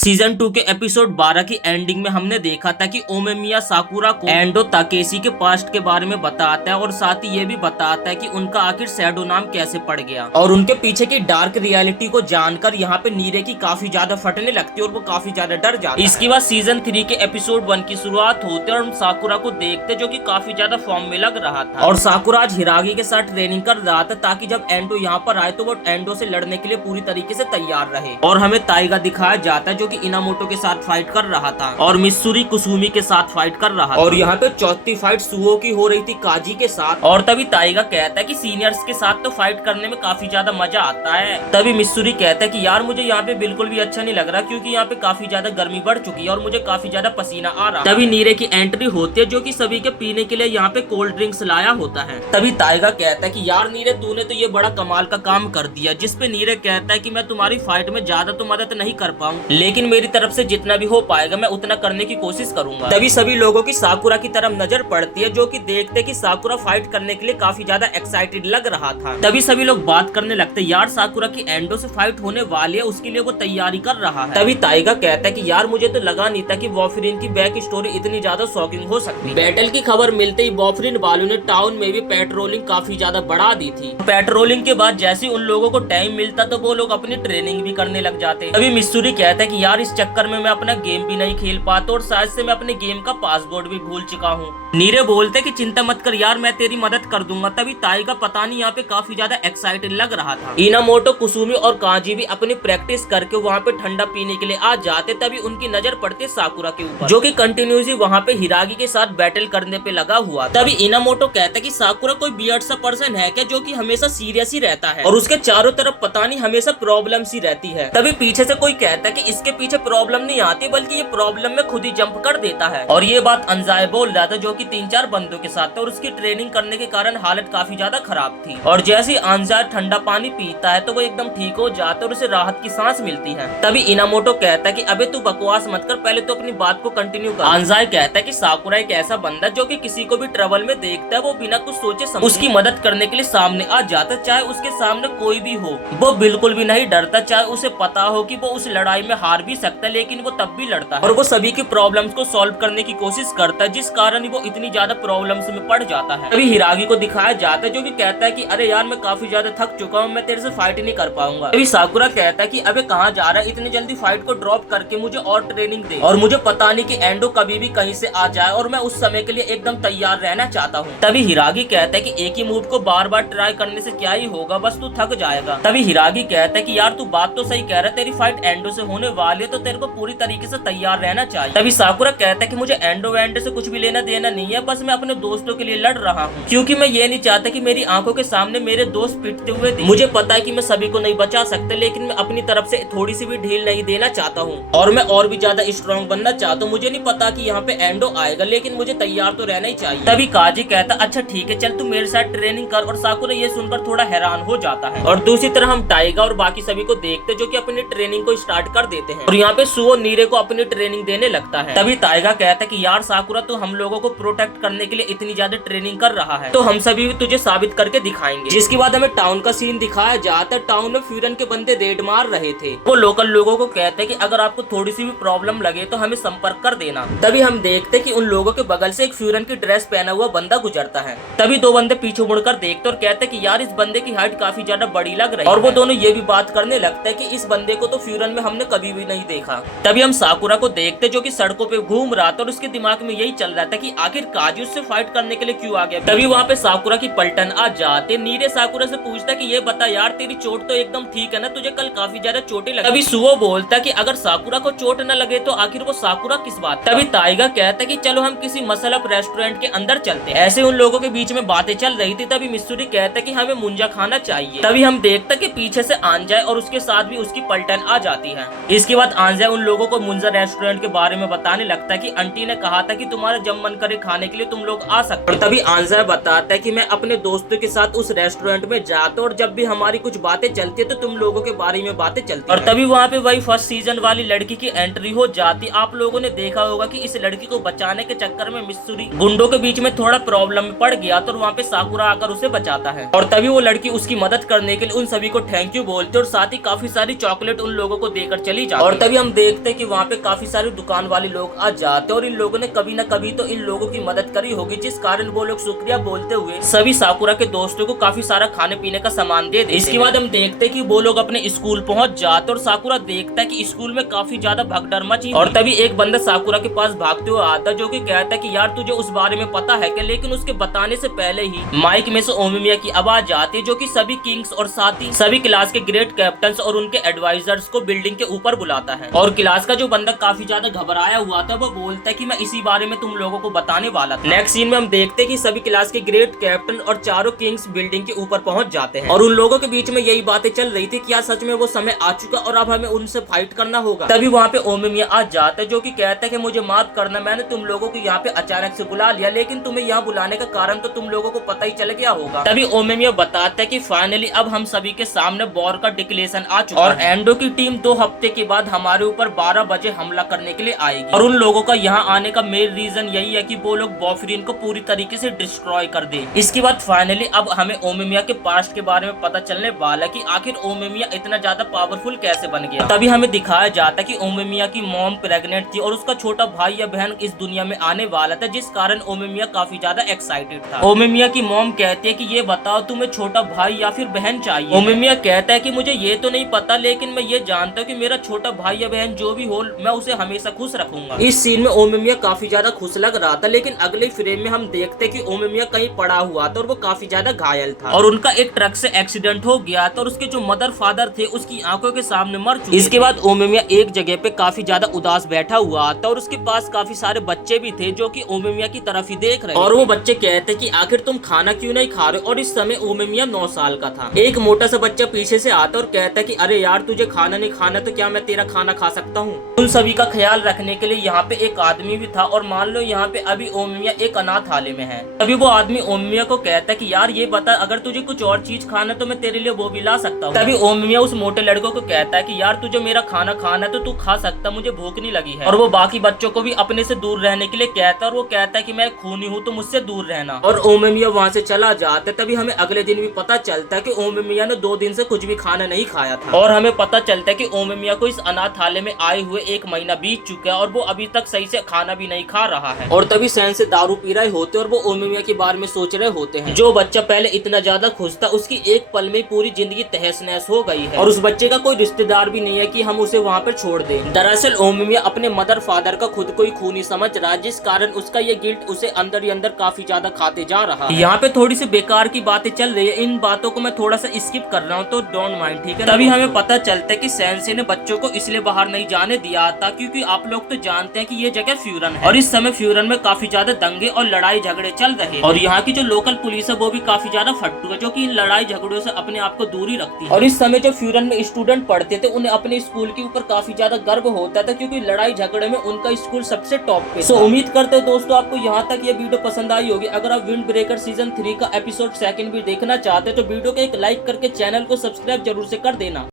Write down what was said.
Season 2 के episode 12 की ending में हमने देखा था कि ओमेमिया साकुरा को एंडो ताकेशी के पास्ट के बारे में बताता है और साथ ही ये भी बताता है कि उनका आखिर शैडो नाम कैसे पड़ गया और उनके पीछे की डार्क रियलिटी को जानकर यहाँ पे नीरे की काफी ज्यादा फटने लगती है और वो काफी ज्यादा डर जाता है। इसके बाद सीजन 3 के एपिसोड 1 की शुरुआत होती है और हम साकुरा को देखते जो कि काफी ज्यादा फॉर्म में लग रहा था और साकुरा आज हिरागी के साथ ट्रेनिंग कर रहा था ताकि जब एंडो यहाँ पर आए तो वो एंडो से लड़ने के लिए पूरी तरीके से तैयार रहे। और हमें ताइगा दिखाया जाता है जो कि इनामोटो के साथ फाइट कर रहा था और मित्सुरी कुसुमी के साथ फाइट कर रहा था और यहाँ पे चौथी फाइट सुओ की हो रही थी काजी के साथ। और तभी ताइगा कहता है कि सीनियर्स के साथ तो फाइट करने में काफी ज्यादा मजा आता है। तभी मित्सुरी कहता है कि यार मुझे यहाँ पे बिल्कुल भी अच्छा नहीं लग रहा क्योंकि यहाँ पे काफी ज्यादा गर्मी बढ़ चुकी है और मुझे काफी ज्यादा पसीना आ रहा है। तभी नीरे की एंट्री होती है जो कि सभी के पीने के लिए यहाँ पे कोल्ड ड्रिंक्स लाया होता है। तभी ताइगा कहता है कि यार नीरे तूने तो ये बड़ा कमाल का काम कर दिया। जिसपे नीरे कहता है कि मैं तुम्हारी फाइट में ज्यादा तो मदद नहीं कर पाऊँ लेकिन मेरी तरफ से जितना भी हो पाएगा मैं उतना करने की कोशिश करूंगा। तभी सभी लोगों की साकुरा की तरफ नजर पड़ती है जो कि देखते कि साकुरा फाइट करने के लिए काफी ज्यादा एक्साइटेड लग रहा था। तभी सभी लोग बात करने लगते यार साकुरा की एंडो से फाइट होने वाली है उसके लिए वो तैयारी कर रहा है। तभी ताइगा कहता है कि यार मुझे तो लगा नहीं था कि वॉफरिन की बैक स्टोरी इतनी ज्यादा शॉकिंग हो सकती। बैटल की खबर मिलते ही वॉफरिन वालों ने टाउन में भी पेट्रोलिंग काफी ज्यादा बढ़ा दी थी। पेट्रोलिंग के बाद जैसे उन लोगों को टाइम मिलता तो वो लोग अपनी ट्रेनिंग भी करने लग जाते। तभी मित्सुरी कहता है कि यार इस चक्कर में मैं अपना गेम भी नहीं खेल पाता और शायद से मैं अपने गेम का पासवर्ड भी भूल चुका हूँ। नीरे बोलते कि चिंता मत कर यार मैं तेरी मदद कर दूंगा। तभी ताइगा पता नहीं यहाँ पे काफी ज्यादा एक्साइटेड लग रहा था। इनामोटो कुसुमी और काजी भी अपनी प्रैक्टिस करके वहाँ पे ठंडा पीने के लिए आ जाते। तभी उनकी नजर पड़ती साकुरा के ऊपर जो कि कंटिन्यूसली वहाँ पे हिरागी के साथ बैटल करने पे लगा हुआ। तभी इनामोटो कहता है कि साकुरा कोई बियर्ड सा पर्सन है क्या जो कि हमेशा सीरियस ही रहता है और उसके चारों तरफ पता नहीं हमेशा प्रॉब्लम सी रहती है। तभी पीछे से कोई कहता है कि इसके पीछे प्रॉब्लम नहीं आती बल्कि ये प्रॉब्लम में खुद ही जंप कर देता है। और ये बात अंजाए बोल रहा था जो कि 3-4 बंदों के साथ था और उसकी ट्रेनिंग करने के कारण हालत काफी ज्यादा खराब थी। और जैसे अंजाए ठंडा पानी पीता है तो वो एकदम ठीक हो जाता है और उसे राहत की सांस मिलती है। तभी इनामोटो कहता है कि अबे तू बकवास मत कर पहले तो अपनी बात को कंटिन्यू कर। अंजाए कहता है कि साकुरा एक ऐसा बंदा जो कि किसी को भी ट्रबल में देखता है वो बिना कुछ सोचे समझे उसकी मदद करने के लिए सामने आ जाता है चाहे उसके सामने कोई भी हो। वो बिल्कुल भी नहीं डरता चाहे उसे पता हो कि वो उस लड़ाई में हार भी सकता है लेकिन वो तब भी लड़ता है और वो सभी की प्रॉब्लम्स को सॉल्व करने की कोशिश करता है जिस कारण वो इतनी ज्यादा प्रॉब्लम्स में पड़ जाता है। तभी हिरागी को दिखाया जाता है जो कि कहता है कि अरे यार मैं काफी ज्यादा थक चुका हूँ मैं तेरे से फाइट नहीं कर पाऊंगा। तभी साकुरा कहता है कि अबे कहाँ जा रहा है इतनी जल्दी फाइट को ड्रॉप करके मुझे और ट्रेनिंग दे और मुझे पता नहीं कि एंडो कभी भी कहीं से आ जाए और मैं उस समय के लिए एकदम तैयार रहना चाहता हूँ। तभी हिरागी कहता है कि एक ही मूव को बार बार ट्राई करने से क्या ही होगा बस तू थक जाएगा। तभी हिरागी कहता है कि यार तू बात तो सही कह रहा है तेरी फाइट एंडो से होने वाली है तो तेरे को पूरी तरीके से तैयार रहना चाहिए। तभी साकुरा कहता है कि मुझे एंडो वेंडो से कुछ भी लेना देना नहीं है बस मैं अपने दोस्तों के लिए लड़ रहा हूँ क्योंकि मैं ये नहीं चाहता कि मेरी आंखों के सामने मेरे दोस्त पिटते हुए मुझे पता है कि मैं सभी को नहीं बचा सकता लेकिन मैं अपनी तरफ से थोड़ी सी भी ढील नहीं देना चाहता हूँ और मैं और भी ज्यादा स्ट्रॉन्ग बनना चाहता हूँ। मुझे नहीं पता कि यहाँ पे एंडो आएगा लेकिन मुझे तैयार तो रहना ही चाहिए। तभी काजी कहता अच्छा ठीक है चल तू मेरे साथ ट्रेनिंग कर और साकुरा ये सुनकर थोड़ा हैरान हो जाता है। और दूसरी तरह हम टाइगा और बाकी सभी को देखते जो कि अपनी ट्रेनिंग को स्टार्ट कर देते हैं और यहाँ पे सुओ नीरे को अपनी ट्रेनिंग देने लगता है। तभी टाइगा कहता है कि यार साकुरा तू हम लोगों को प्रोटेक्ट करने के लिए इतनी ज्यादा ट्रेनिंग कर रहा है तो हम सभी भी तुझे साबित करके दिखाएंगे। जिसके बाद हमें टाउन का सीन दिखाया जाता है। टाउन में फ्यूरन के बंदे रेड मार रहे थे। वो लोकल लोगों को कहते हैं कि अगर आपको थोड़ी सी भी प्रॉब्लम लगे तो हमें संपर्क कर देना। तभी हम देखते कि उन लोगों के बगल से एक फ्यूरन की ड्रेस पहना हुआ बंदा गुजरता है। तभी दो बंदे पीछे मुड़कर देखते और कहते कि यार इस बंदे की हाइट काफी ज्यादा बड़ी लग रही है और वो दोनों ये भी बात करने लगते हैं कि इस बंदे को तो फ्यूरन में हमने कभी भी नहीं देखा। तभी हम साकुरा को देखते जो कि सड़कों पे घूम रहा था और उसके दिमाग में यही चल रहा था कि आखिर काजी उससे फाइट करने के लिए क्यों आ गया। तभी वहाँ पे साकुरा की पलटन आ जाते। नीरे साकुरा से पूछता कि ये बता यार तेरी चोट तो एकदम ठीक है ना तुझे कल काफी ज्यादा चोटें लगी। तभी सुओ बोलता कि अगर साकुरा को चोट न लगे तो आखिर वो साकुरा किस बात। तभी ताइगा कहता कि चलो हम किसी मसल अप रेस्टोरेंट के अंदर चलते। ऐसे उन लोगों के बीच में बातें चल रही थी। तभी मित्सुरी कहता कि हमें मुंजा खाना चाहिए। तभी हम देखते कि पीछे से आंजाए और उसके साथ भी उसकी पलटन आ जाती है। इसके बाद आंजाए उन लोगों को मुंजा रेस्टोरेंट के बारे में बताने लगता है कि आंटी ने कहा था कि तुम्हारा जब मन करे खाने के लिए तुम लोग आ सकते। और तभी आंजाए बताता है कि मैं अपने दोस्तों के साथ उस रेस्टोरेंट में जाता और जब भी हमारी कुछ बातें चलती है तो तुम लोगों के बारे में बातें चलती। और तभी वहाँ पे वही फर्स्ट सीजन वाली लड़की की एंट्री हो जाती। आप लोगों ने देखा होगा कि इस लड़की को बचाने के चक्कर में मित्सुरी गुंडों के बीच में थोड़ा प्रॉब्लम में पड़ गया तो वहाँ पे साकुरा आकर उसे बचाता है और तभी वो लड़की उसकी मदद करने के लिए उन सभी को थैंक यू बोलते और साथ ही काफी सारी चॉकलेट उन लोगों को देकर चली जाती। और तभी हम देखते कि वहाँ पे काफी सारे दुकान वाले लोग आ जाते और इन लोगों ने कभी न कभी तो इन लोगों की मदद करी होगी, जिस कारण वो लोग शुक्रिया बोलते हुए सभी साकुरा के दोस्तों को काफी सारा खाने पीने का सामान दे देते। इसके बाद हम देखते कि वो लोग अपने स्कूल पहुंच जाते और साकुरा देखता है कि स्कूल में काफी ज्यादा भगदड़ मची। और तभी एक बंदा साकुरा के पास भागते हुए आता जो कि कहता है कि यार तुझे उस बारे में पता है क्या, लेकिन उसके बताने से पहले ही माइक में से ओमिमिया की आवाज आती है जो कि सभी किंग्स और साथ ही सभी क्लास के ग्रेट कैप्टन्स और उनके एडवाइजर्स को बिल्डिंग के ऊपर बुलाता है। और क्लास का जो बंदा काफी ज्यादा घबराया हुआ था वो बोलता है कि मैं इसी बारे में तुम लोगों को बताने वाला था। नेक्स्ट सीन में हम देखते हैं कि सभी क्लास के ग्रेट कैप्टन और चारों किंग्स बिल्डिंग के ऊपर पहुंच जाते हैं और उन लोगों के बीच में यही बातें चल रही थी कि क्या सच में वो समय आ चुका और अब हमें उनसे फाइट करना होगा। तभी वहाँ पे ओमिमिया आ जाता है जो कि कहता है कि मुझे माफ करना, मैंने तुम लोगों को यहाँ पे अचानक से बुला लिया, लेकिन तुम्हें यहाँ बुलाने का कारण तो तुम लोगों को पता ही चल गया होगा। तभी ओमिमिया बताता है कि फाइनली अब हम सभी के सामने वॉर का डिक्लेरेशन आ चुका और एंडो की टीम 2 हफ्ते के बाद हमारे ऊपर 12 बजे हमला करने के लिए आएगी। और उन लोगों का यहाँ आने का मेन रीजन यही है कि वो लोग बॉफरीन को पूरी तरीके से डिस्ट्रॉय कर दे। इसके बाद फाइनली अब हमें ओमिमिया के पास्ट के बारे में पता चलने वाला कि आखिर ओमिमिया इतना ज्यादा पावरफुल कैसे बन गया। तभी हमें दिखाया जाता कि ओमिमिया की मॉम प्रेग्नेंट थी और उसका छोटा भाई या बहन इस दुनिया में आने वाला था, जिस कारण ओमिमिया काफी ज्यादा एक्साइटेड था। ओमिमिया की मॉम कहती है कि ये बताओ तुम्हें छोटा भाई या फिर बहन चाहिए। ओमिमिया कहता है कि मुझे ये तो नहीं पता, लेकिन मैं ये जानता हूँ कि मेरा छोटा भाई या बहन जो भी हो मैं उसे हमेशा खुश रखूंगा। इस सीन में ओमिमिया काफी ज्यादा खुश लग रहा था, लेकिन अगले फ्रेम में हम देखते कि ओमिमिया कहीं पड़ा हुआ था और वो काफी ज्यादा घायल था और उनका एक ट्रक से एक्सीडेंट हो गया था और उसके जो मदर फादर थे उसकी आंखों के सामने मर चुके। इसके बाद ओमिमिया एक जगह पे काफी ज्यादा उदास बैठा हुआ था और उसके पास काफी सारे बच्चे भी थे जो कि ओमिमिया की तरफ ही देख रहे और वो बच्चे कहते कि आखिर तुम खाना क्यों नहीं खा रहे। और इस समय ओमिमिया 9 साल का था। एक मोटा सा बच्चा पीछे से आता और कहता कि अरे यार तुझे खाना नहीं खाना तो क्या मैं तेरा खाना खा सकता हूँ। उन सभी का ख्याल रखने के लिए यहाँ पे एक आदमी भी था और मान लो यहाँ पे अभी ओमिमिया एक अनाथालय में है। तभी वो आदमी ओमिमिया को कहता है कि यार ये बता अगर तुझे कुछ और चीज खाना तो मैं तेरे लिए वो भी ला सकता हूँ। तभी ओमिमिया उस मोटे लड़कों को कहता है कि यार तुझे मेरा खाना खाना है तो तू खा सकता, मुझे भूख नहीं लगी है। और वो बाकी बच्चों को भी अपने से दूर रहने के लिए कहता है और वो कहता है कि मैं खूनी हूँ तो मुझसे दूर रहना। और ओमिमिया वहाँ से चला जाता है। तभी हमें अगले दिन भी पता चलता है कि ओमिमिया ने 2 दिन से कुछ भी खाना नहीं खाया था और हमें पता चलता है कि ओमिमिया को इस अनाथालय में आए हुए 1 महीना बीत चुका है और वो अभी तक सही से खाना भी नहीं खा रहा है। और तभी सैन से दारू पी रहे होते और वो ओमिमिया के बारे में सोच रहे होते हैं। जो बच्चा पहले इतना ज्यादा खुश था उसकी एक पल में पूरी जिंदगी तहस नहस हो गई है और उस बच्चे का कोई रिश्तेदार भी नहीं है कि हम उसे वहाँ पर छोड़ दें। दरअसल ओमिमिया अपने मदर फादर का खुद को ही खूनी समझ रहा है, जिस कारण उसका ये गिल्ट उसे अंदर ही अंदर काफी ज्यादा खाते जा रहा है। यहाँ पे थोड़ी सी बेकार की बातें चल रही है, इन बातों को मैं थोड़ा सा स्किप कर रहा हूँ तो डोंट माइंड, ठीक है। तभी हमें पता चलता है कि सैनसे ने बच्चों को इसलिए बाहर नहीं जाने दिया था क्योंकि आप लोग तो जानते हैं कि ये जगह फ्यूरन है और इस समय फ्यूरन में काफी ज्यादा दंगे और लड़ाई झगड़े चल रहे हैं और यहाँ की जो लोकल पुलिस है वो भी काफी ज्यादा फट्टू है जो कि इन लड़ाई झगड़ों से अपने आप को दूरी रखती है। और इस समय जो फ्यूरन में स्टूडेंट पढ़ते थे उन्हें अपने स्कूल के ऊपर काफी ज्यादा गर्व होता था क्योंकि लड़ाई झगड़े में उनका स्कूल सबसे टॉप पे। सो उम्मीद करते हैं दोस्तों आपको यहाँ तक ये वीडियो पसंद आई होगी। अगर आप विंड ब्रेकर सीजन 3 का एपिसोड 2 भी देखना चाहते हैं तो वीडियो को एक लाइक करके चैनल को सब्सक्राइब जरूर से कर देना।